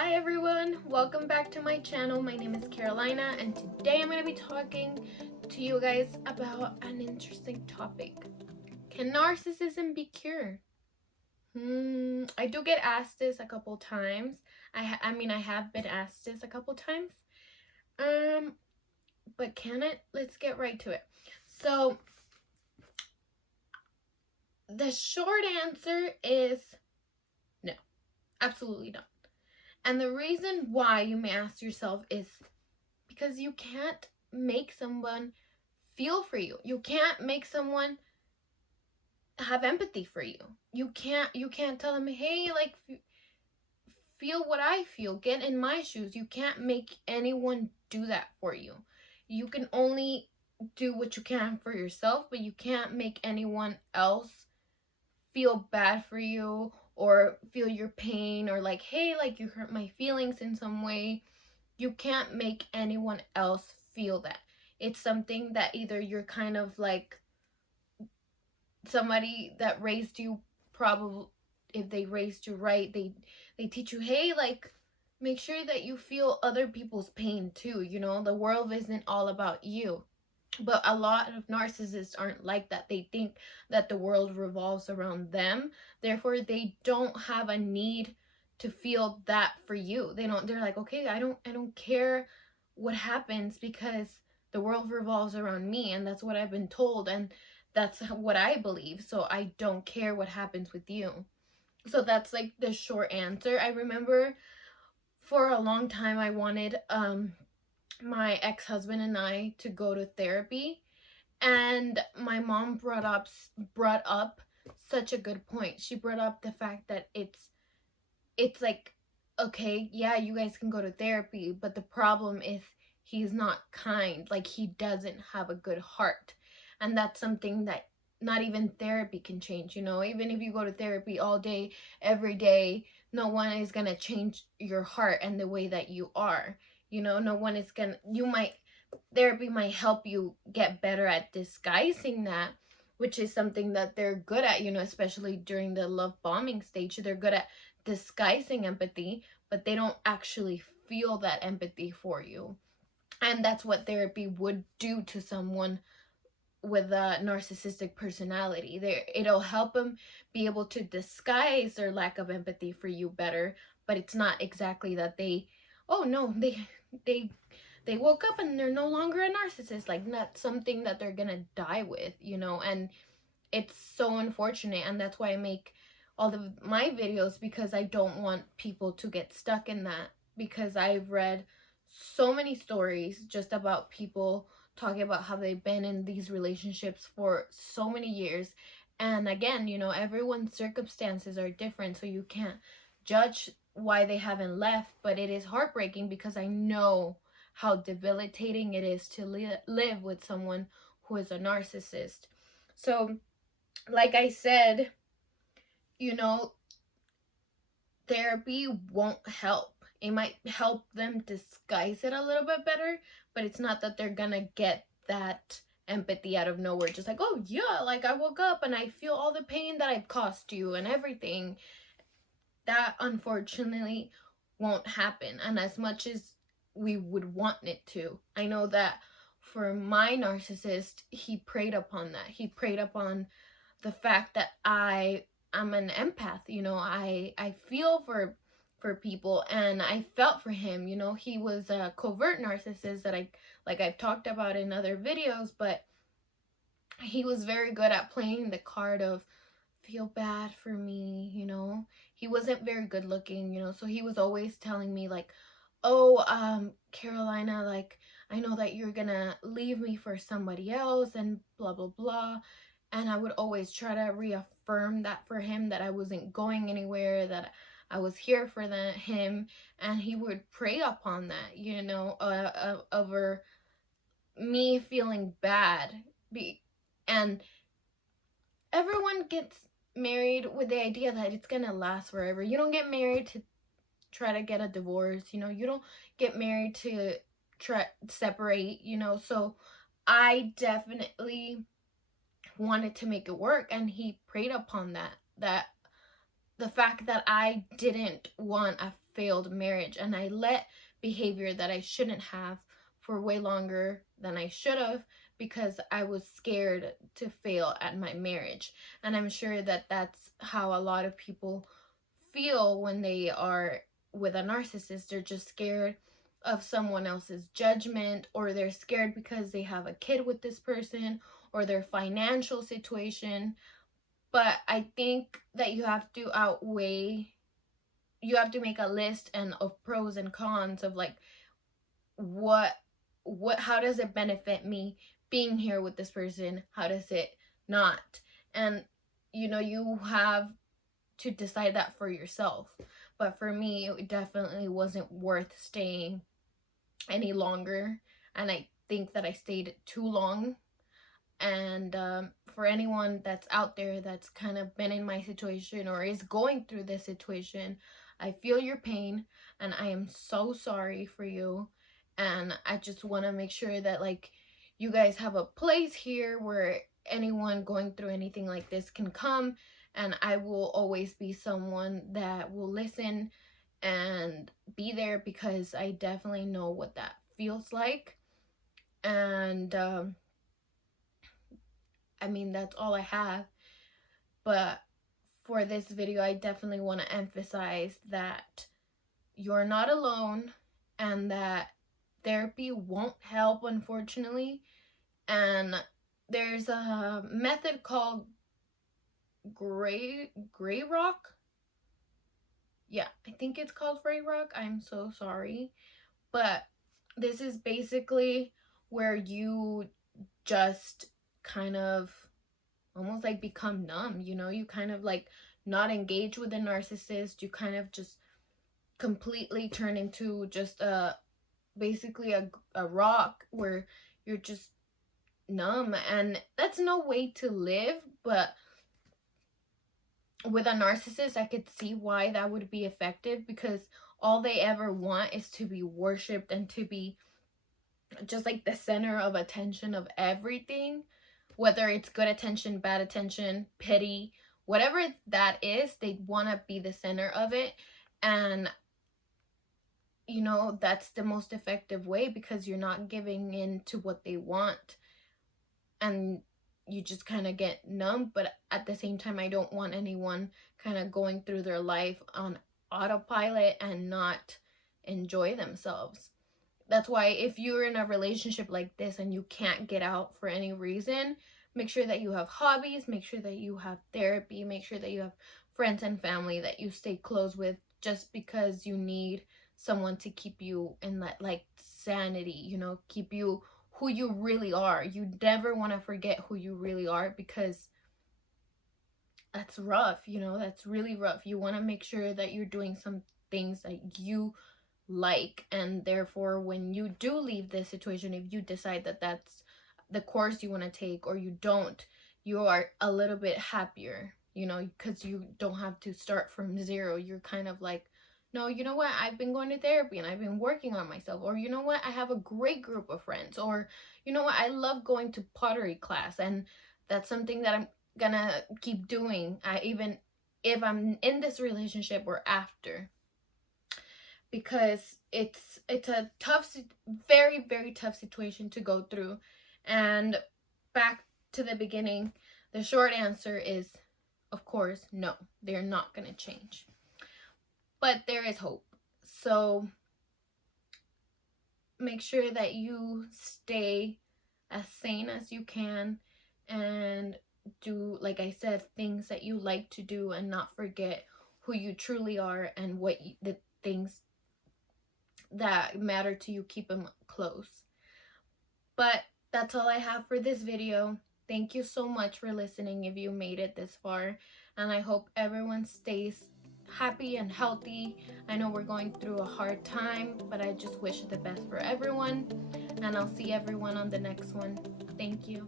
Hi everyone, welcome back to my channel. My name is Carolina and today I'm going to be talking to you guys about an interesting topic. Can narcissism be cured? I do get asked this a couple times. I have been asked this a couple times. But can it? Let's get right to it. So the short answer is no, absolutely not. And the reason why, you may ask yourself, is because you can't make someone feel for you. You can't make someone have empathy for you. You can't tell them, hey, like, feel what I feel, get in my shoes. You can't make anyone do that for you. You can only do what you can for yourself, but you can't make anyone else feel bad for you or feel your pain, or like, hey, like, you hurt my feelings in some way. You can't make anyone else feel that. It's something that either you're kind of like somebody that raised you, probably, if they raised you right, they teach you, hey, like, make sure that you feel other people's pain too. The world isn't all about you. But a lot of narcissists aren't like that. They think that the world revolves around them. Therefore, they don't have a need to feel that for you. They're like, okay, I don't care what happens because the world revolves around me, and that's what I've been told, and that's what I believe. So I don't care what happens with you. So that's like the short answer. I remember for a long time I wanted my ex-husband and I to go to therapy, and my mom brought up such a good point. She brought up the fact that it's like, okay, yeah, you guys can go to therapy, but the problem is he's not kind. Like, he doesn't have a good heart. And that's something that not even therapy can change. Even if you go to therapy all day, every day, no one is gonna change your heart and the way that you are. No one is gonna, therapy might help you get better at disguising that, which is something that they're good at, especially during the love bombing stage. They're good at disguising empathy, but they don't actually feel that empathy for you. And that's what therapy would do to someone with a narcissistic personality. It'll help them be able to disguise their lack of empathy for you better, but it's not exactly that oh no, they woke up and they're no longer a narcissist. Like, that's something that they're gonna die with, and it's so unfortunate. And that's why I make all of my videos, because I don't want people to get stuck in that, because I've read so many stories just about people talking about how they've been in these relationships for so many years. And again, everyone's circumstances are different, so you can't judge why they haven't left. But it is heartbreaking, because I know how debilitating it is to live with someone who is a narcissist. So, like I said, therapy won't help. It might help them disguise it a little bit better, but it's not that they're gonna get that empathy out of nowhere. Just like, oh yeah, like, I woke up and I feel all the pain that I've caused you and everything. That unfortunately won't happen. And as much as we would want it to, I know that for my narcissist, he preyed upon that. He preyed upon the fact that I'm an empath. I feel for people, and I felt for him. He was a covert narcissist that I've talked about in other videos, but he was very good at playing the card of feel bad for me. He wasn't very good looking, so he was always telling me like, oh, Carolina, like, I know that you're gonna leave me for somebody else and blah blah blah. And I would always try to reaffirm that for him, that I wasn't going anywhere, that I was here for him. And he would prey upon that, over me feeling bad. And everyone gets married with the idea that it's gonna last forever. You don't get married to try to get a divorce. You don't get married to try separate. So I definitely wanted to make it work, and he preyed upon that the fact that I didn't want a failed marriage, and I let behavior that I shouldn't have for way longer than I should have, because I was scared to fail at my marriage. And I'm sure that that's how a lot of people feel when they are with a narcissist. They're just scared of someone else's judgment, or they're scared because they have a kid with this person, or their financial situation. But I think that you have to make a list and of pros and cons of like what how does it benefit me being here with this person, how does it not. And you have to decide that for yourself. But for me, it definitely wasn't worth staying any longer, and I think that I stayed too long. And for anyone that's out there that's kind of been in my situation or is going through this situation, I feel your pain, and I am so sorry for you. And I just want to make sure that like you guys have a place here where anyone going through anything like this can come, and I will always be someone that will listen and be there, because I definitely know what that feels like. And I mean, that's all I have. But for this video, I definitely want to emphasize that you're not alone, and that therapy won't help, unfortunately. And there's a method called gray rock. Yeah, I think it's called gray rock. I'm so sorry. But this is basically where you just kind of almost like become numb, you kind of like not engage with the narcissist. You kind of just completely turn into just basically a rock where you're just numb. And that's no way to live. But with a narcissist, I could see why that would be effective, because all they ever want is to be worshipped and to be just like the center of attention of everything, whether it's good attention, bad attention, pity, whatever that is. They want to be the center of it. And that's the most effective way, because you're not giving in to what they want, and you just kind of get numb. But at the same time, I don't want anyone kind of going through their life on autopilot and not enjoy themselves. That's why if you're in a relationship like this and you can't get out for any reason, make sure that you have hobbies, make sure that you have therapy, make sure that you have friends and family that you stay close with, just because you need someone to keep you in that like sanity, keep you who you really are. You never want to forget who you really are, because that's rough, that's really rough. You want to make sure that you're doing some things that you like, and therefore when you do leave this situation, if you decide that that's the course you want to take, or you don't, you are a little bit happier, because you don't have to start from zero. You're kind of like, no, you know what, I've been going to therapy and I've been working on myself, or you know what, I have a great group of friends, or you know what, I love going to pottery class, and that's something that I'm gonna keep doing, even if I'm in this relationship or after, because it's a tough, very, very tough situation to go through. And back to the beginning, the short answer is, of course, no, they're not going to change. But there is hope. So make sure that you stay as sane as you can, and do, like I said, things that you like to do, and not forget who you truly are, and the things that matter to you, keep them close. But that's all I have for this video. Thank you so much for listening if you made it this far, and I hope everyone stays happy and healthy. I know we're going through a hard time, but I just wish the best for everyone, and I'll see everyone on the next one. Thank you.